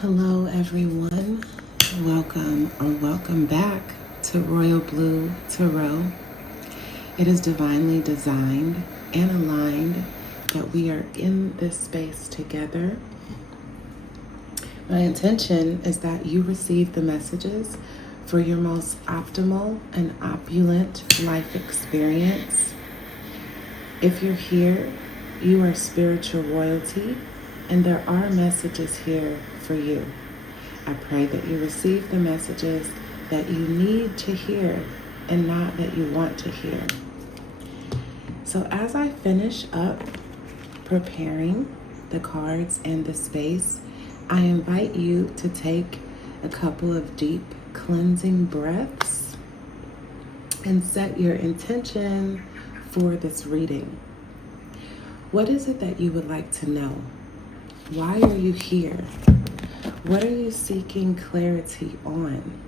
Hello everyone, welcome or welcome back to Royal Blue Tarot. It is divinely designed and aligned that we are in this space together. My intention is that you receive the messages for your most optimal and opulent life experience. If you're here, you are spiritual royalty, and there are messages here for you. I pray that you receive the messages that you need to hear and not that you want to hear. So as I finish up preparing the cards and the space, I invite you to take a couple of deep cleansing breaths and set your intention for this reading. What is it that you would like to know? Why are you here? What are you seeking clarity on?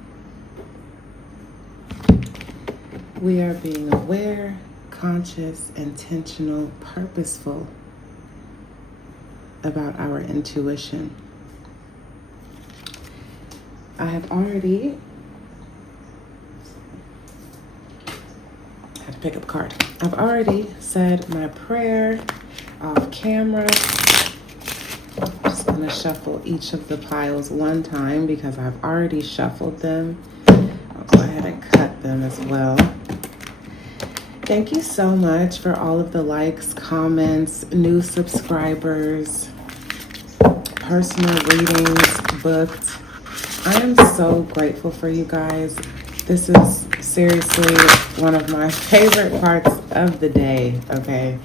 We are being aware, conscious, intentional, purposeful about our intuition. I have already had to pick up a card. I've already said my prayer off camera. I'm just going to shuffle each of the piles one time because I've already shuffled them. I'll go ahead and cut them as well. Thank you so much for all of the likes, comments, new subscribers, personal readings booked. I am so grateful for you guys. This is seriously one of my favorite parts of the day, okay?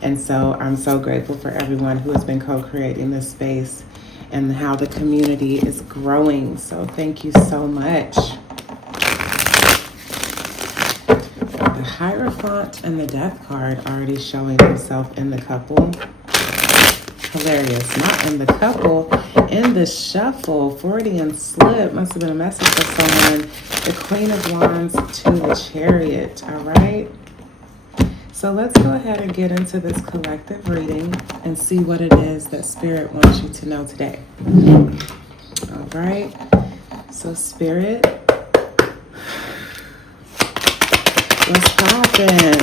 And so I'm so grateful for everyone who has been co-creating this space and how the community is growing. So thank you so much. The Hierophant and the Death card already showing himself in the couple. Hilarious. Not in the couple, in the shuffle. Freudian slip. Must have been a message for someone. The Queen of Wands to the Chariot. All right. So let's go ahead and get into this collective reading and see what it is that Spirit wants you to know today. All right. So Spirit, what's poppin'?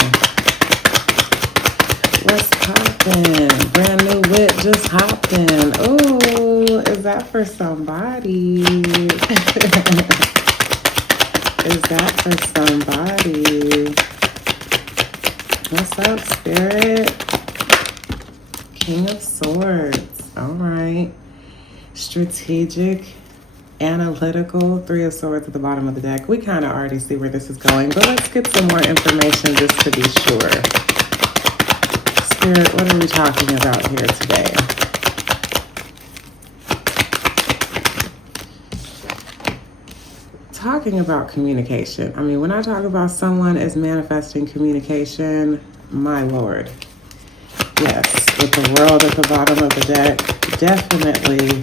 What's poppin'? Brand new whip just hopped in. Oh, is that for somebody? Is that for somebody? What's up, Spirit? King of Swords. All right. Strategic, analytical. Three of Swords at the bottom of the deck. We kind of already see where this is going, but let's get some more information just to be sure. Spirit, what are we talking about here today? Talking about communication. I mean, when I talk about someone as manifesting communication, my Lord. Yes, with the world at the bottom of the deck, definitely.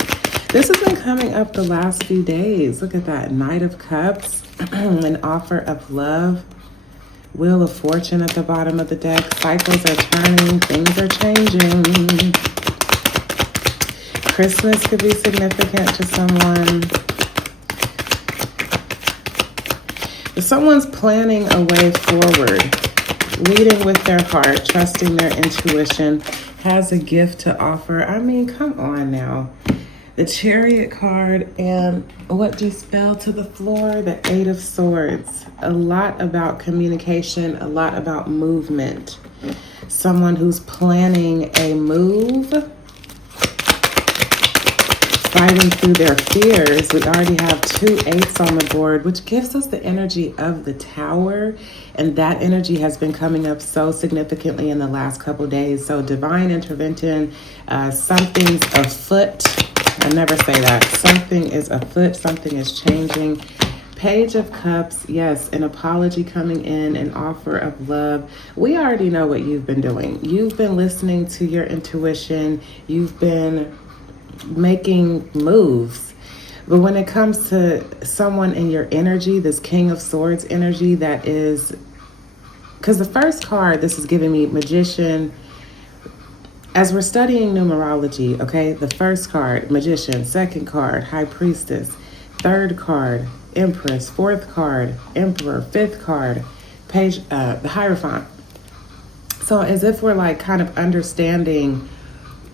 This has been coming up the last few days. Look at that. Knight of Cups, an offer of love. Wheel of Fortune at the bottom of the deck. Cycles are turning. Things are changing. Christmas could be significant to someone. If someone's planning a way forward, leading with their heart, trusting their intuition, has a gift to offer. I mean, come on now. The Chariot card and what just fell to the floor, the Eight of Swords. A lot about communication, a lot about movement. Someone who's planning a move, fighting through their fears. We already have 2 eights on the board, which gives us the energy of the Tower. And that energy has been coming up so significantly in the last couple days. So divine intervention, something's afoot. I never say that. Something is afoot, something is changing. Page of Cups, yes, an apology coming in, an offer of love. We already know what you've been doing. You've been listening to your intuition. You've been making moves. But when it comes to someone in your energy, this King of Swords energy, that is, because the first card, this is giving me Magician, As we're studying numerology, okay, the first card, Magician, second card, High Priestess, third card, Empress, fourth card, Emperor, fifth card, Page, the Hierophant. So as if we're like kind of understanding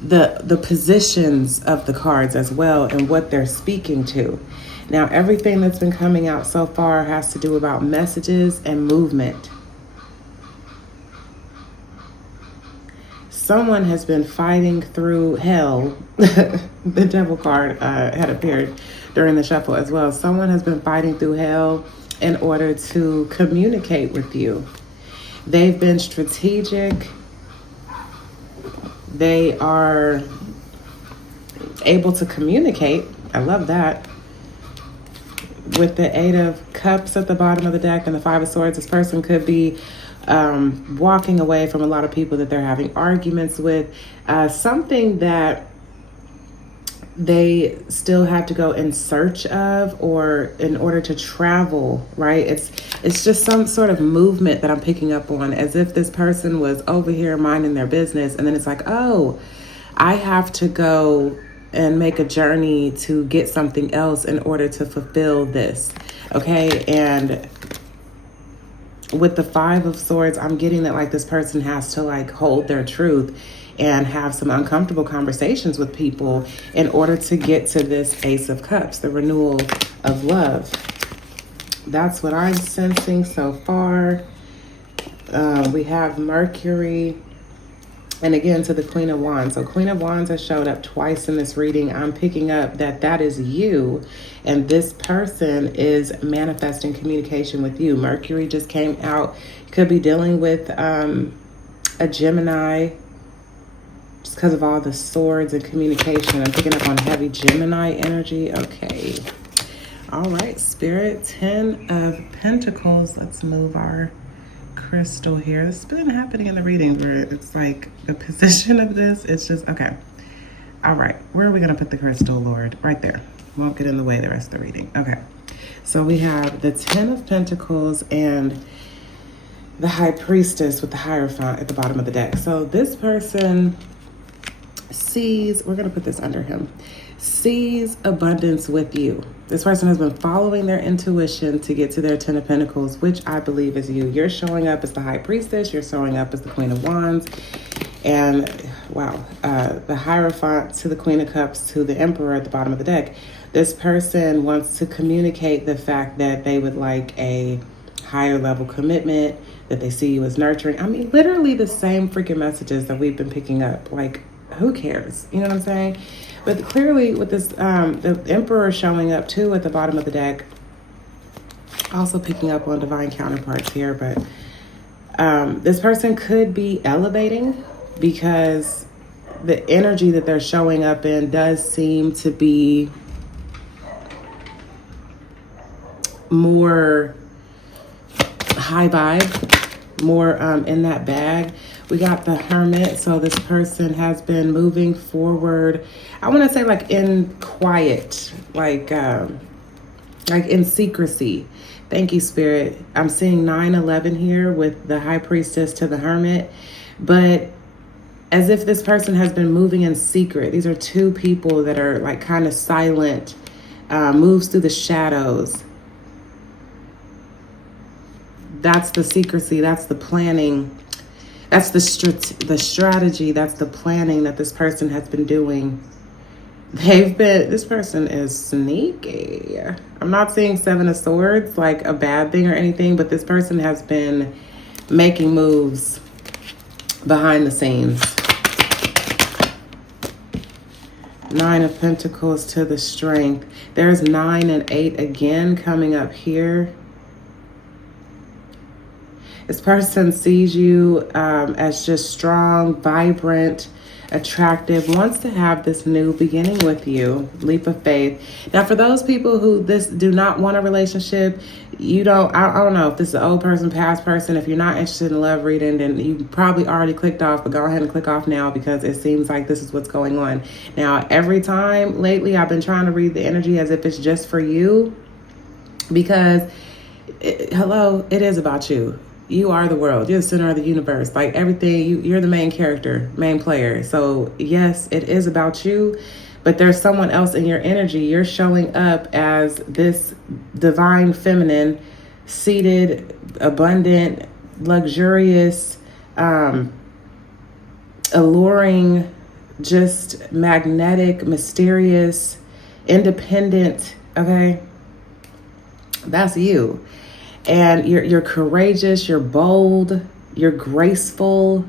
the positions of the cards as well and what they're speaking to. Now, everything that's been coming out so far has to do about messages and movement. Someone has been fighting through hell. The devil card had appeared during the shuffle as well. Someone has been fighting through hell in order to communicate with you. They've been strategic. They are able to communicate. I love that. With the Eight of Cups at the bottom of the deck and the Five of Swords, this person could be walking away from a lot of people that they're having arguments with. Something that they still have to go in search of, or in order to travel, right? It's just some sort of movement that I'm picking up on, as if this person was over here minding their business, and then it's like, oh, I have to go and make a journey to get something else in order to fulfill this, okay? And with the Five of Swords, I'm getting that like this person has to like hold their truth and have some uncomfortable conversations with people in order to get to this Ace of Cups, the renewal of love. That's what I'm sensing so far. We have Mercury, and again to the Queen of Wands. So Queen of Wands has showed up twice in this reading. I'm picking up that that is you, and this person is manifesting communication with you. Mercury just came out. Could be dealing with a Gemini, just because of all the swords and communication. I'm picking up on heavy Gemini energy. Okay. All right, Spirit, 10 of Pentacles. Let's move our crystal here. This has been happening in the reading where it's like the position of this. It's just, okay. All right, where are we going to put the crystal, Lord? Right there. Won't get in the way the rest of the reading. Okay. So we have the 10 of Pentacles and the High Priestess with the Hierophant at the bottom of the deck. So this person sees, we're going to put this under him, sees abundance with you. This person has been following their intuition to get to their 10 of Pentacles, which I believe is you. You're showing up as the High Priestess. You're showing up as the Queen of Wands. And wow, the Hierophant to the Queen of Cups to the Emperor at the bottom of the deck. This person wants to communicate the fact that they would like a higher level commitment, that they see you as nurturing. I mean, literally the same freaking messages that we've been picking up. Like, who cares? You know what I'm saying? But clearly with this, the Emperor showing up too at the bottom of the deck, also picking up on divine counterparts here, but this person could be elevating because the energy that they're showing up in does seem to be more high vibe, more in that bag. We got the Hermit, so this person has been moving forward. I want to say like in quiet, like in secrecy. Thank you, Spirit. I'm seeing 9/11 here with the High Priestess to the Hermit, but as if this person has been moving in secret. These are two people that are like kind of silent, moves through the shadows. That's the secrecy. That's the planning. That's the strategy. That's the planning that this person has been doing. This person is sneaky. I'm not seeing Seven of Swords like a bad thing or anything, but this person has been making moves behind the scenes. Nine of Pentacles to the Strength. There's 9 and 8 again coming up here. This person sees you as just strong, vibrant, attractive, wants to have this new beginning with you. Leap of faith. Now, for those people who do not want a relationship, I don't know if this is an old person, past person. If you're not interested in love reading, then you probably already clicked off, but go ahead and click off now because it seems like this is what's going on. Now, every time lately, I've been trying to read the energy as if it's just for you because, hello, it is about you. You are the world. You're the center of the universe. Like everything, you're the main character, main player. So yes, it is about you, but there's someone else in your energy. You're showing up as this divine feminine, seated, abundant, luxurious, alluring, just magnetic, mysterious, independent. Okay, that's you. And you're courageous, you're bold, you're graceful,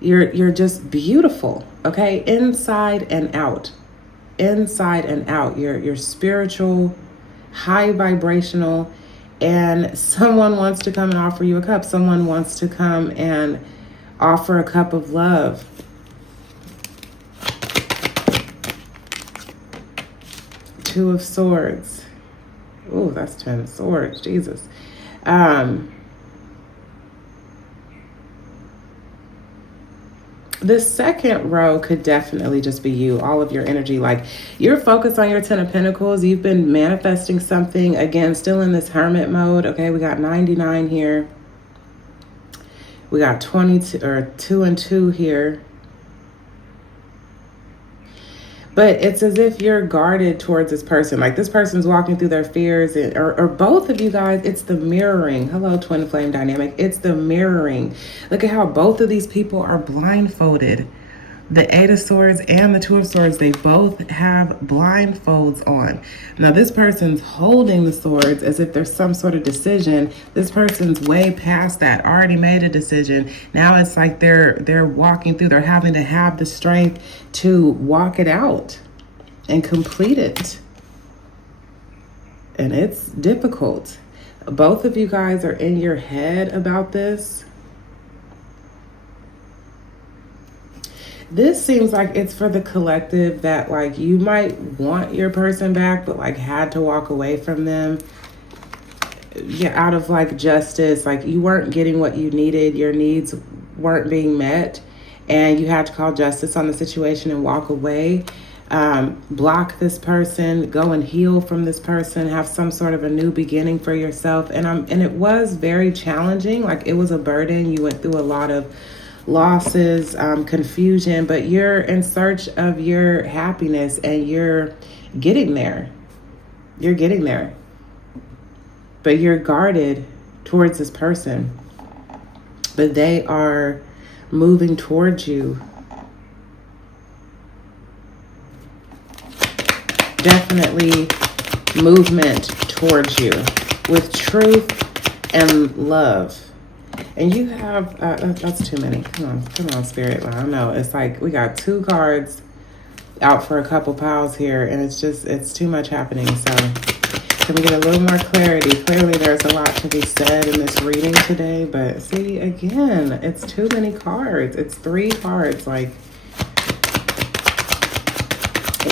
you're just beautiful, okay? Inside and out. Inside and out. You're spiritual, high vibrational, and someone wants to come and offer you a cup. Someone wants to come and offer a cup of love. Two of Swords. Oh, that's 10 of Swords, Jesus. The second row could definitely just be you, all of your energy. Like you're focused on your 10 of Pentacles. You've been manifesting something. Again, still in this hermit mode. Okay, we got 99 here. We got 22 or 2 and 2 here. But it's as if you're guarded towards this person. Like this person's walking through their fears, or both of you guys, it's the mirroring. Hello, twin flame dynamic. It's the mirroring. Look at how both of these people are blindfolded. The 8 of Swords and the 2 of Swords, they both have blindfolds on. Now this person's holding the swords as if there's some sort of decision. This person's way past that, already made a decision. Now it's like they're walking through, they're having to have the strength to walk it out and complete it. And it's difficult. Both of you guys are in your head about this. This seems like it's for the collective, that like you might want your person back, but like had to walk away from them. Yeah, out of like justice, like you weren't getting what you needed. Your needs weren't being met and you had to call justice on the situation and walk away. Block this person, go and heal from this person, have some sort of a new beginning for yourself. And it was very challenging. Like it was a burden. You went through a lot of losses, confusion, but you're in search of your happiness and you're getting there. You're getting there. But you're guarded towards this person. But they are moving towards you. Definitely movement towards you with truth and love. And you have, that's too many. Come on, Spirit. I don't know. It's like we got 2 cards out for a couple piles here, and it's too much happening. So can we get a little more clarity? Clearly there's a lot to be said in this reading today, but see, again, it's too many cards. It's 3 cards, like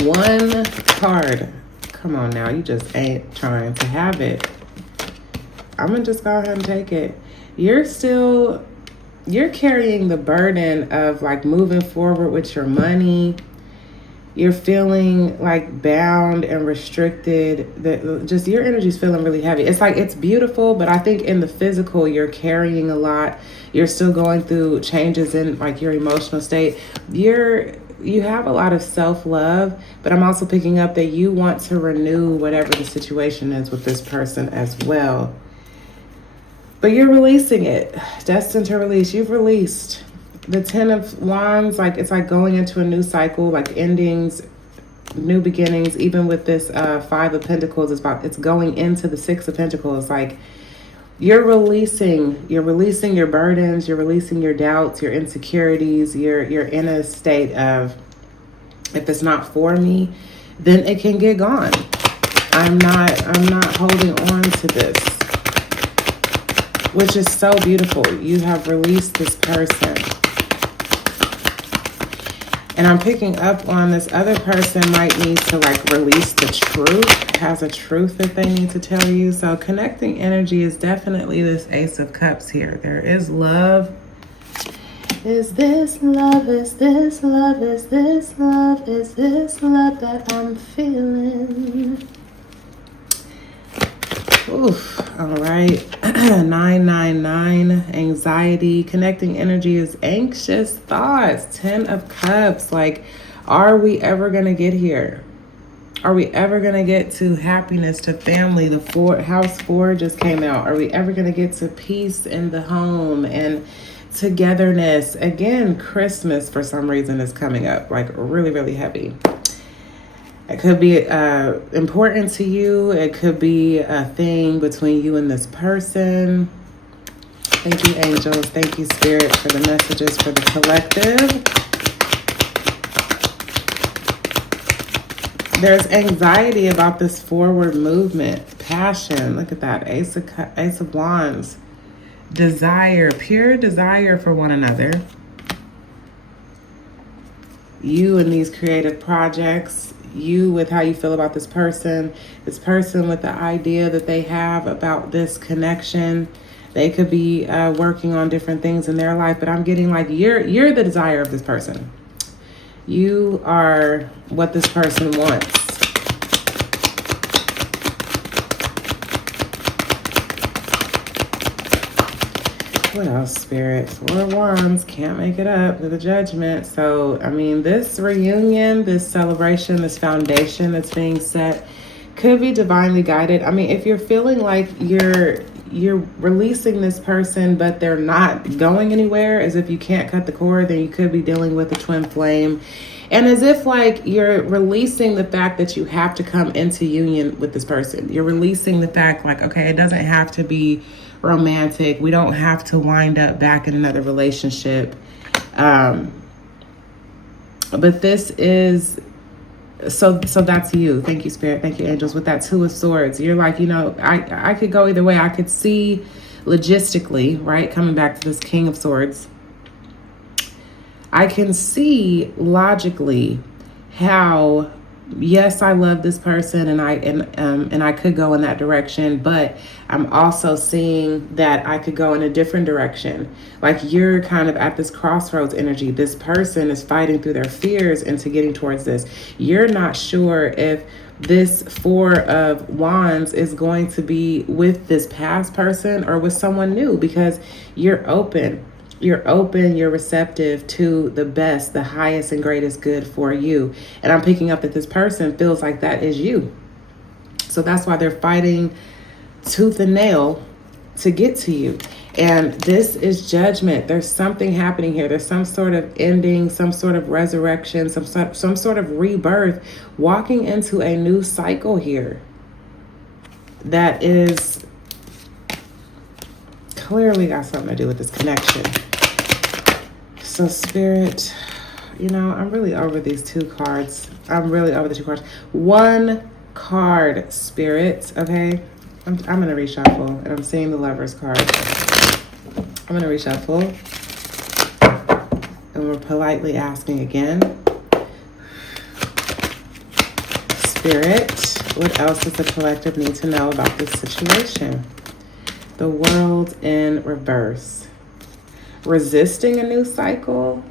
1 card. Come on now, you just ain't trying to have it. I'm gonna just go ahead and take it. You're carrying the burden of like moving forward with your money. You're feeling like bound and restricted. Just your energy's feeling really heavy. It's like it's beautiful, but I think in the physical, you're carrying a lot. You're still going through changes in like your emotional state. You have a lot of self-love, but I'm also picking up that you want to renew whatever the situation is with this person as well. But you're releasing it. Destined to release. You've released. The 10 of Wands, like it's like going into a new cycle, like endings, new beginnings. Even with this 5 of Pentacles, it's going into the 6 of Pentacles. Like you're releasing your burdens, you're releasing your doubts, your insecurities. You're in a state of, if it's not for me, then it can get gone. I'm not holding on to this. Which is so beautiful. You have released this person. And I'm picking up on this other person might need to like release the truth, has a truth that they need to tell you. So connecting energy is definitely this Ace of Cups here. There is love. Is this love? Is this love? Is this love? Is this love that I'm feeling? Oof. All right. 999, anxiety. Connecting energy is anxious thoughts. 10 of Cups. Like, are we ever going to get here? Are we ever going to get to happiness, to family? The house 4 just came out. Are we ever going to get to peace in the home and togetherness? Again, Christmas for some reason is coming up, like really, really heavy. It could be important to you. It could be a thing between you and this person. Thank you, angels. Thank you, Spirit, for the messages for the collective. There's anxiety about this forward movement, passion. Look at that, Ace of Wands. Desire, pure desire for one another. You and these creative projects. You with how you feel about this person with the idea that they have about this connection. They could be working on different things in their life, but I'm getting like you're the desire of this person. You are what this person wants. What else, Spirit? 4 of Wands, can't make it up to the Judgment. So, I mean, this reunion, this celebration, this foundation that's being set could be divinely guided. I mean, if you're feeling like you're releasing this person, but they're not going anywhere, as if you can't cut the cord, then you could be dealing with a twin flame. And as if like you're releasing the fact that you have to come into union with this person. You're releasing the fact like, okay, it doesn't have to be romantic. We don't have to wind up back in another relationship. But this is, so that's you. Thank you, Spirit. Thank you, angels. With that 2 of Swords, you're like, you know, I could go either way. I could see logistically, right? Coming back to this King of Swords. I can see logically how, yes, I love this person and I could go in that direction, but I'm also seeing that I could go in a different direction. Like you're kind of at this crossroads energy. This person is fighting through their fears into getting towards this. You're not sure if this 4 of Wands is going to be with this past person or with someone new, because you're open. You're open, you're receptive to the best, the highest and greatest good for you. And I'm picking up that this person feels like that is you. So that's why they're fighting tooth and nail to get to you. And this is Judgment. There's something happening here. There's some sort of ending, some sort of resurrection, some sort of rebirth, walking into a new cycle here. That is clearly got something to do with this connection. So Spirit, you know, I'm really over these 2 cards. I'm really over the 2 cards. 1 card, Spirit, okay? I'm going to reshuffle, and I'm seeing the Lover's card. I'm going to reshuffle. And we're politely asking again. Spirit, what else does the collective need to know about this situation? The World in reverse. Resisting a new cycle.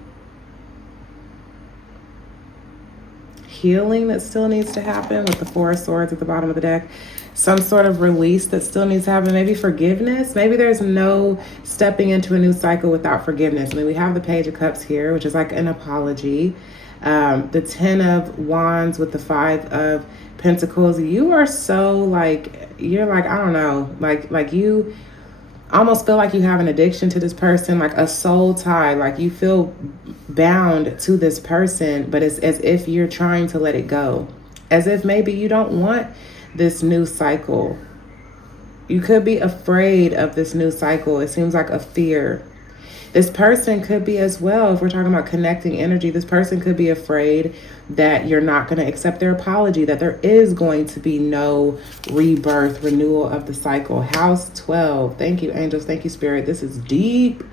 Healing that still needs to happen with the 4 of Swords at the bottom of the deck. Some sort of release that still needs to happen. Maybe forgiveness. Maybe there's no stepping into a new cycle without forgiveness. I mean, we have the Page of Cups here, which is like an apology. The 10 of Wands with the 5 of Pentacles. You are so like, you're like, I don't know, like you almost feel like you have an addiction to this person, like a soul tie, like you feel bound to this person, but it's as if you're trying to let it go, as if maybe you don't want this new cycle. You could be afraid of this new cycle. It seems like a fear. This person could be as well, if we're talking about connecting energy, this person could be afraid that you're not going to accept their apology, that there is going to be no rebirth, renewal of the cycle. House 12. Thank you, angels. Thank you, Spirit. This is deep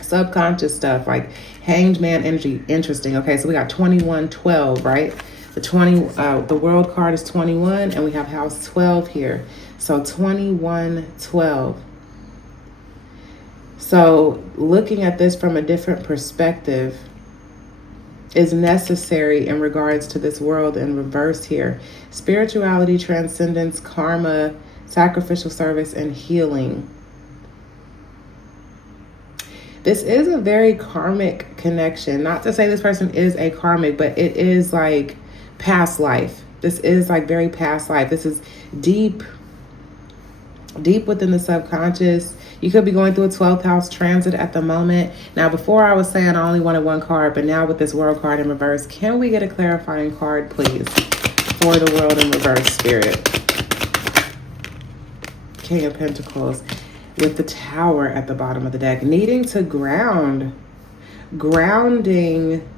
subconscious stuff, like Hanged Man energy. Interesting. Okay, so we got 2112, right? The World card is 21, and we have House 12 here. So 2112. So looking at this from a different perspective is necessary in regards to this world in reverse here. Spirituality, transcendence, karma, sacrificial service, and healing. This is a very karmic connection. Not to say this person is a karmic, but it is like past life. This is like very past life. This is deep within the subconscious. You could be going through a 12th house transit at the moment. Now, before I was saying I only wanted one card, but now with this world card in reverse, can we get a clarifying card, please, for the world in reverse, Spirit? King of Pentacles with the Tower at the bottom of the deck. Needing to ground. Grounding.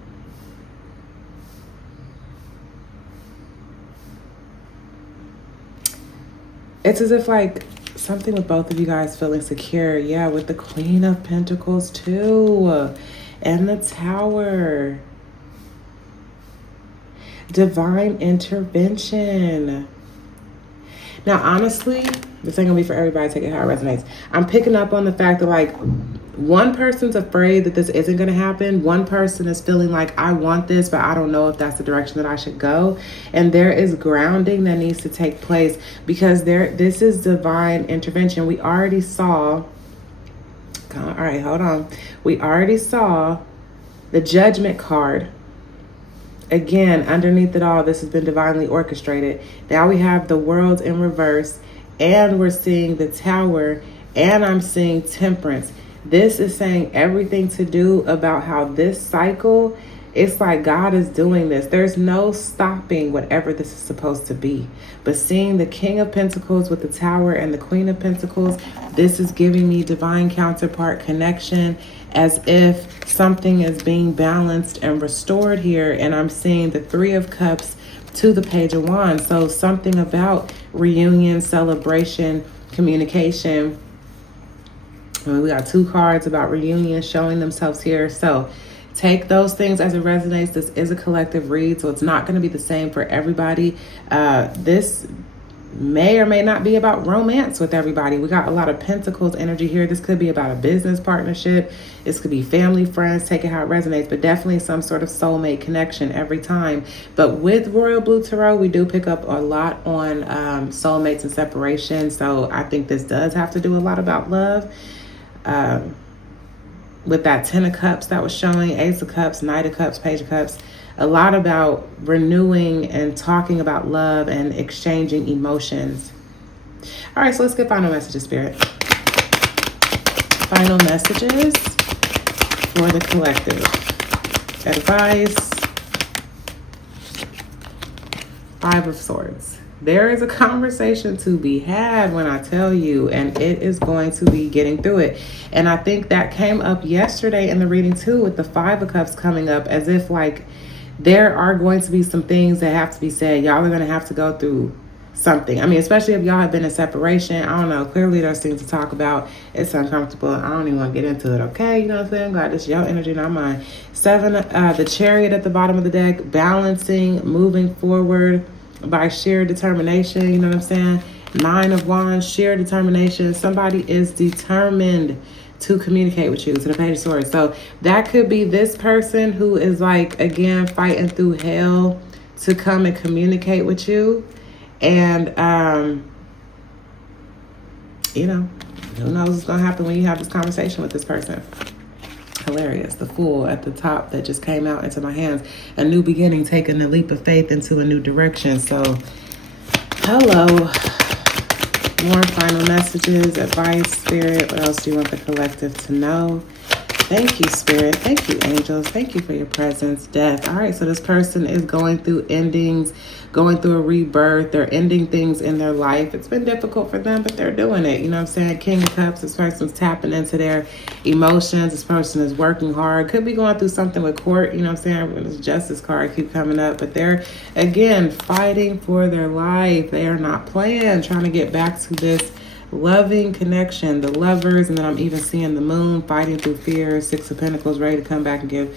It's as if like something with both of you guys feeling secure. Yeah, with the Queen of Pentacles too. And the Tower. Divine intervention. Now, honestly, this ain't gonna be for everybody. Take it how it resonates. I'm picking up on the fact that like one person's afraid that this isn't gonna happen. One person is feeling like, I want this, but I don't know if that's the direction that I should go. And there is grounding that needs to take place because this is divine intervention. We already saw, all right, hold on. We already saw the Judgment card. Again, underneath it all, this has been divinely orchestrated. Now we have the World in reverse, and we're seeing the Tower, and I'm seeing Temperance. This is saying everything to do about how this cycle, it's like God is doing this. There's no stopping whatever this is supposed to be. But seeing the King of Pentacles with the Tower and the Queen of Pentacles, this is giving me divine counterpart connection, as if something is being balanced and restored here. And I'm seeing the Three of Cups to the Page of Wands. So something about reunion, celebration, communication. We got two cards about reunion showing themselves here. So take those things as it resonates. This is a collective read, so it's not going to be the same for everybody. This may or may not be about romance with everybody. We got a lot of Pentacles energy here. This could be about a business partnership. This could be family, friends. Take it how it resonates, but definitely some sort of soulmate connection every time. But with Royal Blue Tarot, we do pick up a lot on soulmates and separation. So I think this does have to do a lot about love. With that 10 of Cups that was showing, Ace of Cups, Knight of Cups, Page of Cups, a lot about renewing and talking about love and exchanging emotions. All right, so let's get final messages, Spirit. Final messages for the collective. Advice. 5 of Swords. There is a conversation to be had when I tell you, and it is going to be getting through it. And I think that came up yesterday in the reading too, with the 5 of Cups coming up, as if like there are going to be some things that have to be said. Y'all are going to have to go through something. I mean, especially if y'all have been in separation. I don't know. Clearly there's things to talk about. It's uncomfortable. I don't even want to get into it. Okay. You know what I'm saying? God, this is your energy, not mine. 7, the Chariot at the bottom of the deck, balancing, moving forward by sheer determination. You know what I'm saying? 9 of Wands, sheer determination. Somebody is determined to communicate with you, to the Page of Swords. So that could be this person who is like, again, fighting through hell to come and communicate with you. And, you know, who knows what's going to happen when you have this conversation with this person. Hilarious. The Fool at the top that just came out into my hands. A new beginning, taking a leap of faith into a new direction. So, hello. More final messages, advice, Spirit. What else do you want the collective to know? Thank you, Spirit. Thank you, angels. Thank you for your presence. Death. All right, so this person is going through endings, going through a rebirth. They're ending things in their life. It's been difficult for them, but they're doing it. You know what I'm saying? King of Cups, this person's tapping into their emotions. This person is working hard. Could be going through something with court. You know what I'm saying? This Justice card keep coming up, but they're, again, fighting for their life. They are not playing, trying to get back to this loving connection, the Lovers, and then I'm even seeing the Moon fighting through fear. 6 of Pentacles, ready to come back and give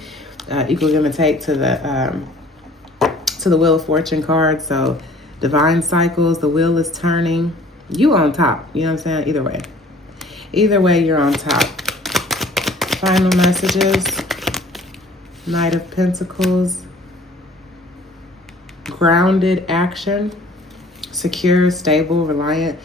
equal give and take to the Wheel of Fortune card. So divine cycles, the wheel is turning. You on top. You know what I'm saying? Either way, you're on top. Final messages. Knight of Pentacles. Grounded action. Secure, stable, reliant.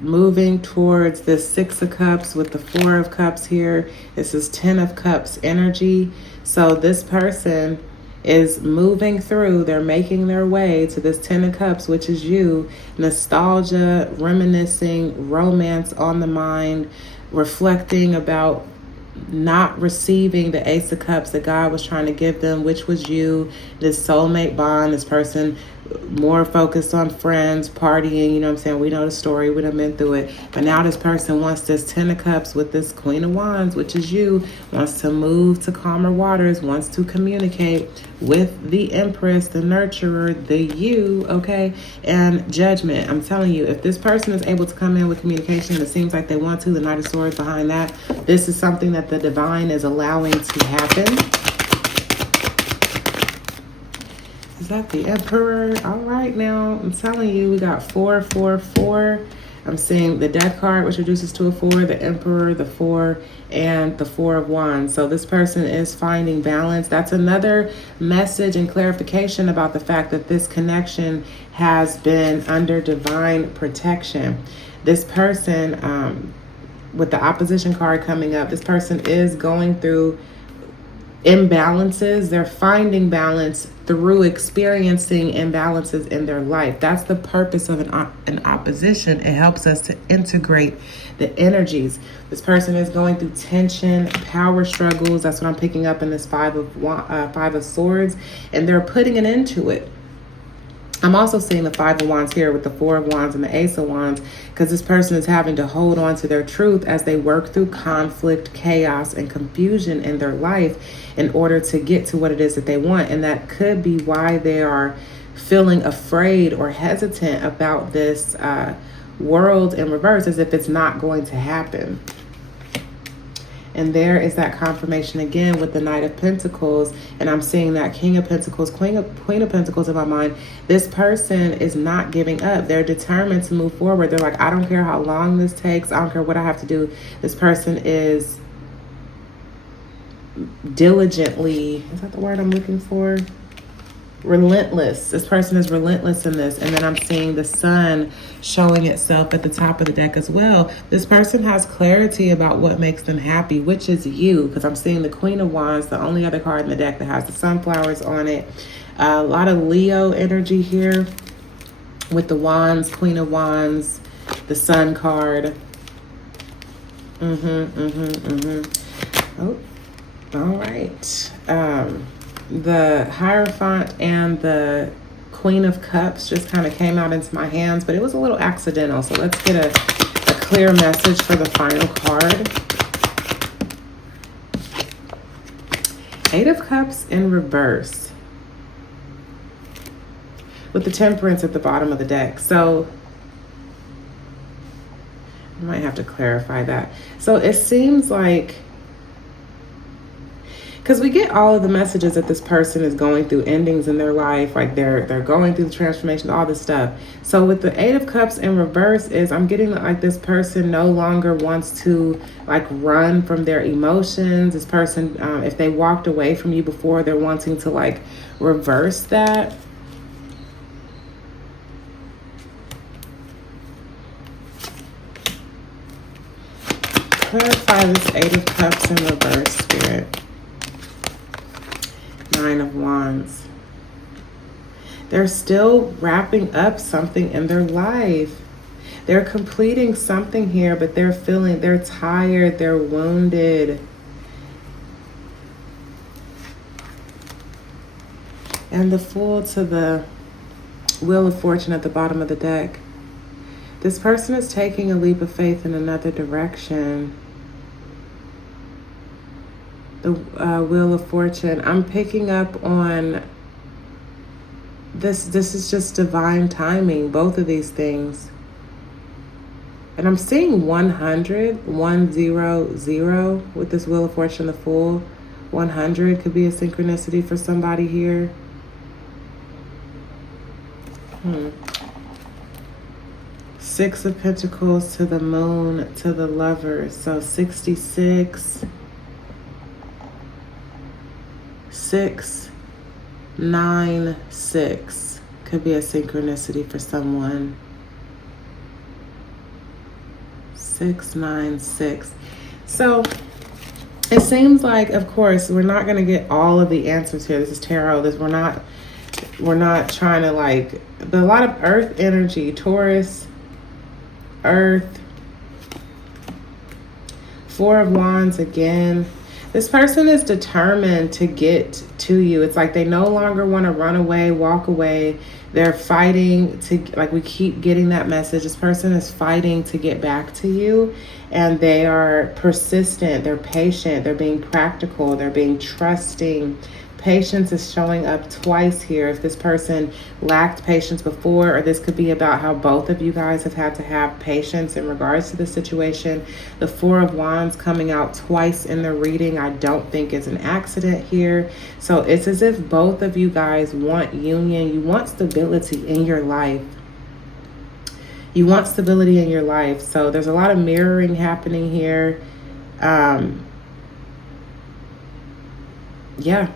moving towards this Six of Cups with the Four of Cups here. This is Ten of Cups energy. So this person is moving through, they're making their way to this Ten of Cups, which is you. Nostalgia, reminiscing, romance on the mind, reflecting about not receiving the Ace of Cups that God was trying to give them, which was you, this soulmate bond, this person more focused on friends, partying, you know what I'm saying? We know the story, we done been through it. But now this person wants this Ten of Cups with this Queen of Wands, which is you, wants to move to calmer waters, wants to communicate with the Empress, the nurturer, the you, okay? And Judgment. I'm telling you, if this person is able to come in with communication, it seems like they want to, the Knight of Swords behind that, this is something that the divine is allowing to happen. Is that the Emperor? All right, now I'm telling you, we got 4, 4, 4. I'm seeing the Death card, which reduces to a 4, the Emperor, the 4, and the 4 of Wands. So this person is finding balance. That's another message and clarification about the fact that this connection has been under divine protection. This person, with the opposition card coming up, this person is going through imbalances. They're finding balance through experiencing imbalances in their life. That's the purpose of an opposition. It helps us to integrate the energies. This person is going through tension, power struggles. That's what I'm picking up in this Five of Swords, and they're putting an end to it. I'm also seeing the Five of Wands here with the Four of Wands and the Ace of Wands, because this person is having to hold on to their truth as they work through conflict, chaos, and confusion in their life in order to get to what it is that they want. And that could be why they are feeling afraid or hesitant about this world in reverse, as if it's not going to happen. And there is that confirmation again with the Knight of Pentacles. And I'm seeing that King of Pentacles, Queen of Pentacles in my mind. This person is not giving up. They're determined to move forward. They're like, I don't care how long this takes. I don't care what I have to do. This person is diligently, is that the word I'm looking for? Relentless. This person is relentless in this. And then I'm seeing the sun showing itself at the top of the deck as well. This person has clarity about what makes them happy, which is you, because I'm seeing the Queen of Wands, the only other card in the deck that has the sunflowers on it. A lot of Leo energy here with the Wands, Queen of Wands, the Sun card. Oh, all right. The Hierophant and the Queen of Cups just kind of came out into my hands, but it was a little accidental. So let's get a clear message for the final card. Eight of Cups in reverse with the Temperance at the bottom of the deck. So I might have to clarify that. So it seems like, because we get all of the messages that this person is going through endings in their life, like they're going through the transformation, all this stuff. So with the Eight of Cups in reverse is I'm getting like this person no longer wants to like run from their emotions. This person, if they walked away from you before, they're wanting to like reverse that. Clarify this Eight of Cups in reverse, Spirit. Nine of Wands. They're still wrapping up something in their life. They're completing something here, but they're tired, they're wounded. And the Fool to the Wheel of Fortune at the bottom of the deck. This person is taking a leap of faith in another direction. The Wheel of Fortune, I'm picking up on this. This is just divine timing, both of these things. And I'm seeing 100 with this Wheel of Fortune, the Fool. 100 could be a synchronicity for somebody here. Six of Pentacles to the Moon, to the Lovers. So 66. 6, 9, 6 could be a synchronicity for someone. 696. So it seems like, of course, we're not going to get all of the answers here. This is tarot. We're not trying to but a lot of earth energy, Taurus, earth, Four of Wands again. This person is determined to get to you. It's like they no longer want to run away, walk away. They're fighting to, we keep getting that message. This person is fighting to get back to you, and they are persistent. They're patient. They're being practical. They're being trusting. Patience is showing up twice here. If this person lacked patience before, or this could be about how both of you guys have had to have patience in regards to the situation. The Four of Wands coming out twice in the reading, I don't think is an accident here. So it's as if both of you guys want union. You want stability in your life. You want stability in your life. So there's a lot of mirroring happening here. Yeah.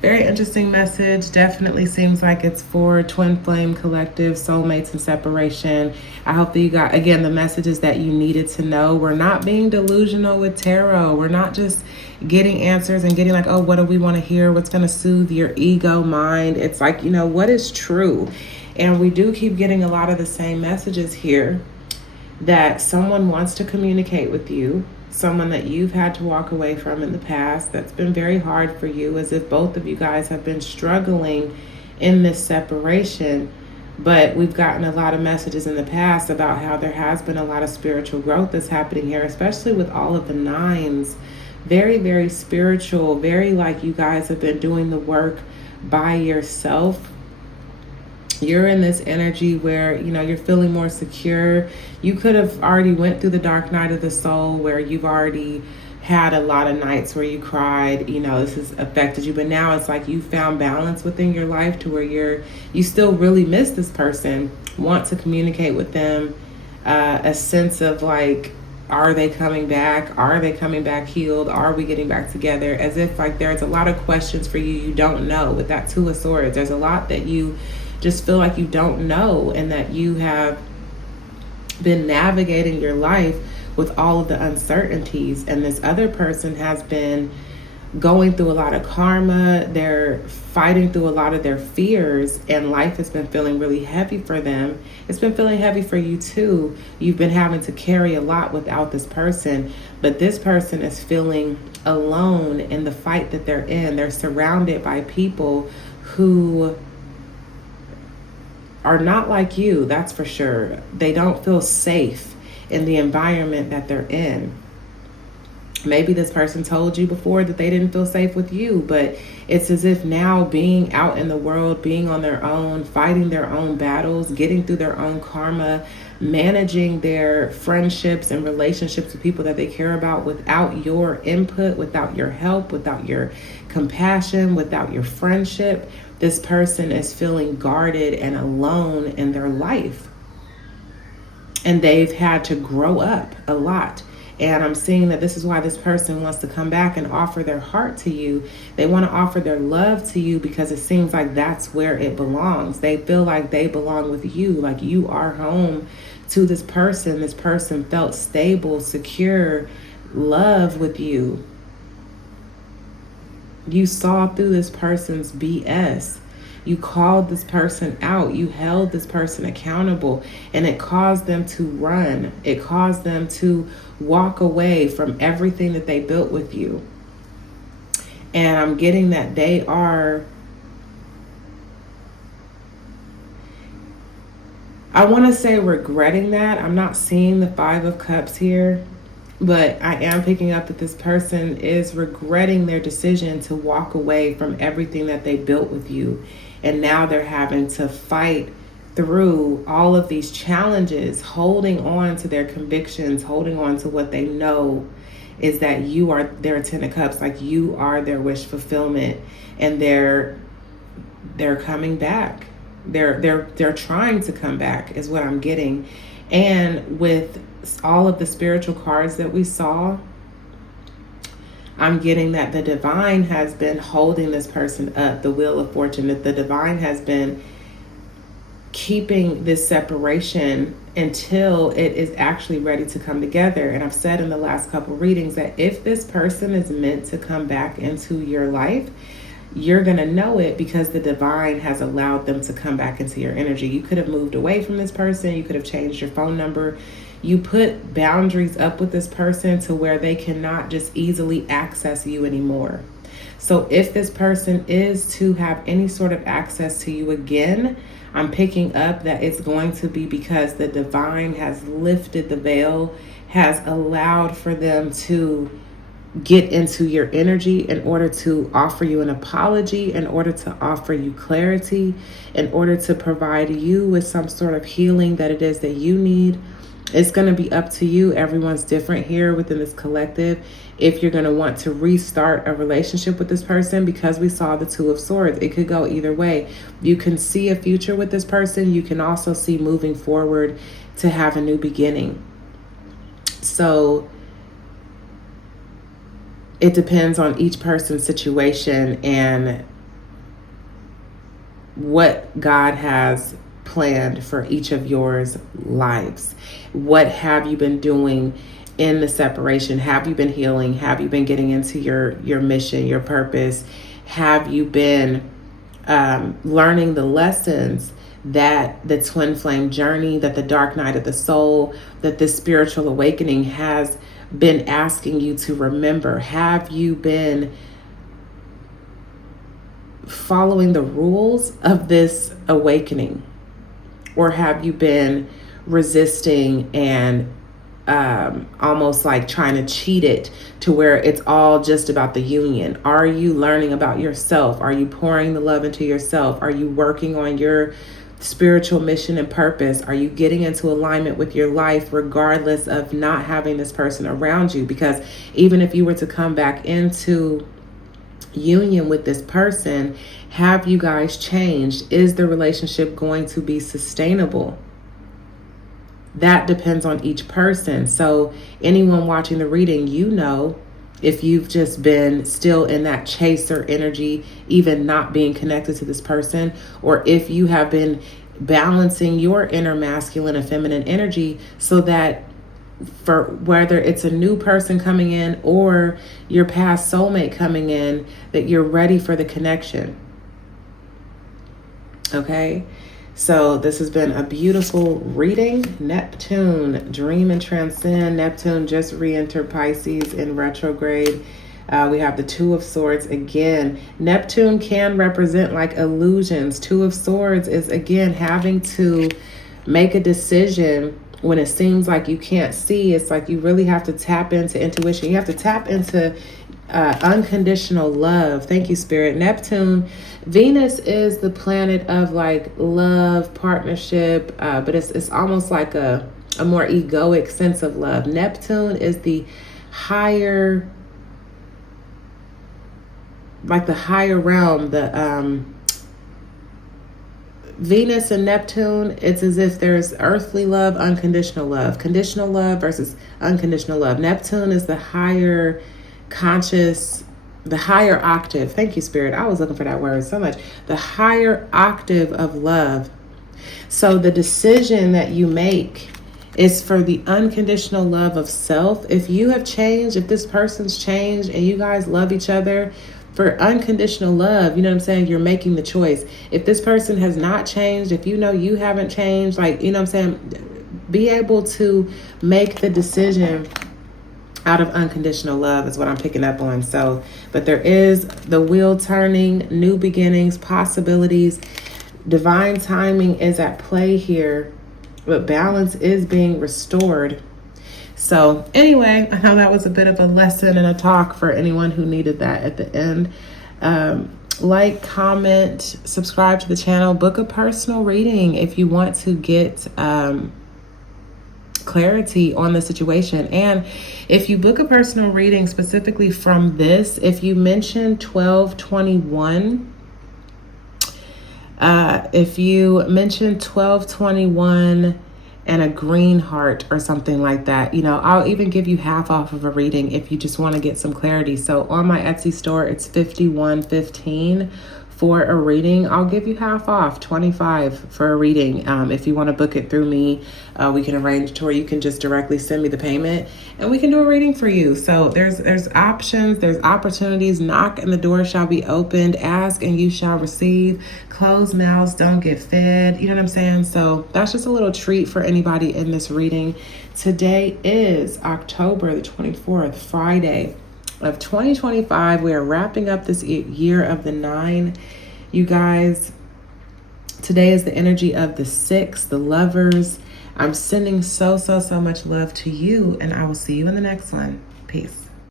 Very interesting message. Definitely seems like it's for twin flame collective, soulmates, and separation. I hope that you got, again, the messages that you needed to know. We're not being delusional with tarot. We're not just getting answers and getting oh, what do we want to hear? What's going to soothe your ego mind? It's what is true? And we do keep getting a lot of the same messages here, that someone wants to communicate with you. Someone that you've had to walk away from in the past, that's been very hard for you, as if both of you guys have been struggling in this separation. But we've gotten a lot of messages in the past about how there has been a lot of spiritual growth that's happening here, especially with all of the nines. Very, very spiritual, very you guys have been doing the work by yourself. You're in this energy where, you're feeling more secure. You could have already went through the dark night of the soul, where you've already had a lot of nights where you cried, this has affected you. But now it's you found balance within your life to where you still really miss this person, want to communicate with them, a sense of are they coming back? Are they coming back healed? Are we getting back together? As if there's a lot of questions for you. You don't know. With that Two of Swords, there's a lot that you just feel you don't know, and that you have been navigating your life with all of the uncertainties, and this other person has been going through a lot of karma. They're fighting through a lot of their fears, and life has been feeling really heavy for them. It's been feeling heavy for you too. You've been having to carry a lot without this person, but this person is feeling alone in the fight that they're in. They're surrounded by people who are not like you, that's for sure. They don't feel safe in the environment that they're in. Maybe this person told you before that they didn't feel safe with you, but it's as if now being out in the world, being on their own, fighting their own battles, getting through their own karma, managing their friendships and relationships with people that they care about without your input, without your help, without your compassion, without your friendship. This person is feeling guarded and alone in their life. And they've had to grow up a lot. And I'm seeing that this is why this person wants to come back and offer their heart to you. They want to offer their love to you because it seems like that's where it belongs. They feel like they belong with you, like you are home to this person. This person felt stable, secure, love with you. You saw through this person's BS. You called this person out. You held this person accountable, and it caused them to run. It caused them to walk away from everything that they built with you. And I'm getting that they are, I want to say regretting that. I'm not seeing the Five of Cups here, but I am picking up that this person is regretting their decision to walk away from everything that they built with you. And now they're having to fight through all of these challenges, holding on to their convictions, holding on to what they know is that you are their Ten of Cups, like you are their wish fulfillment, and they're coming back. They're trying to come back is what I'm getting. And with all of the spiritual cards that we saw, I'm getting that the divine has been holding this person up, the Wheel of Fortune, that the divine has been keeping this separation until it is actually ready to come together. And I've said in the last couple readings that if this person is meant to come back into your life, you're going to know it because the divine has allowed them to come back into your energy. You could have moved away from this person. You could have changed your phone number. You put boundaries up with this person to where they cannot just easily access you anymore. So if this person is to have any sort of access to you again, I'm picking up that it's going to be because the divine has lifted the veil, has allowed for them to get into your energy in order to offer you an apology, in order to offer you clarity, in order to provide you with some sort of healing that it is that you need. It's going to be up to you. Everyone's different here within this collective. If you're going to want to restart a relationship with this person, because we saw the Two of Swords, it could go either way. You can see a future with this person. You can also see moving forward to have a new beginning. So it depends on each person's situation and what God has planned for each of yours lives. What have you been doing in the separation? Have you been healing? Have you been getting into your mission, your purpose? Have you been learning the lessons that the twin flame journey, that the dark night of the soul, that this spiritual awakening has been asking you to remember? Have you been following the rules of this awakening? Or have you been resisting and almost like trying to cheat it to where it's all just about the union? Are you learning about yourself? Are you pouring the love into yourself? Are you working on your spiritual mission and purpose? Are you getting into alignment with your life regardless of not having this person around you? Because even if you were to come back into union with this person, have you guys changed? Is the relationship going to be sustainable? That depends on each person. So anyone watching the reading, you know, if you've just been still in that chaser energy, even not being connected to this person, or if you have been balancing your inner masculine and feminine energy so that for whether it's a new person coming in or your past soulmate coming in, that you're ready for the connection. Okay, so this has been a beautiful reading. Neptune, dream and transcend. Neptune just re-entered Pisces in retrograde. We have the Two of Swords again. Neptune can represent like illusions. Two of Swords is again having to make a decision when it seems like you can't see. It's like you really have to tap into intuition. You have to tap into unconditional love. Thank you, Spirit. Neptune, Venus is the planet of like love, partnership, but it's almost like a more egoic sense of love. Neptune is the higher, like the higher realm, the Venus and Neptune, it's as if there's earthly love, unconditional love, conditional love versus unconditional love. Neptune is the higher conscious, the higher octave. Thank you, Spirit. I was looking for that word so much. The higher octave of love. So the decision that you make is for the unconditional love of self. If you have changed, if this person's changed and you guys love each other, for unconditional love, you know what I'm saying? You're making the choice. If this person has not changed, if you know you haven't changed, like, you know what I'm saying? Be able to make the decision out of unconditional love is what I'm picking up on. So, but there is the wheel turning, new beginnings, possibilities. Divine timing is at play here, but balance is being restored. So anyway, I know that was a bit of a lesson and a talk for anyone who needed that at the end. Like, comment, subscribe to the channel, book a personal reading if you want to get clarity on the situation. And if you book a personal reading specifically from this, if you mention 1221, if you mention 1221 and a green heart or something like that, you know, I'll even give you half off of a reading if you just want to get some clarity. So on my Etsy store, it's $51.15 for a reading, I'll give you half off, $25 for a reading. If you want to book it through me, we can arrange to where you can just directly send me the payment and we can do a reading for you. So there's options, there's opportunities. Knock and the door shall be opened. Ask and you shall receive. Closed mouths don't get fed. You know what I'm saying? So that's just a little treat for anybody in this reading. Today is October the 24th, Friday of 2025. We are wrapping up this year of the 9. You guys, today is the energy of the 6, the lovers. I'm sending so much love to you, and I will see you in the next one. Peace.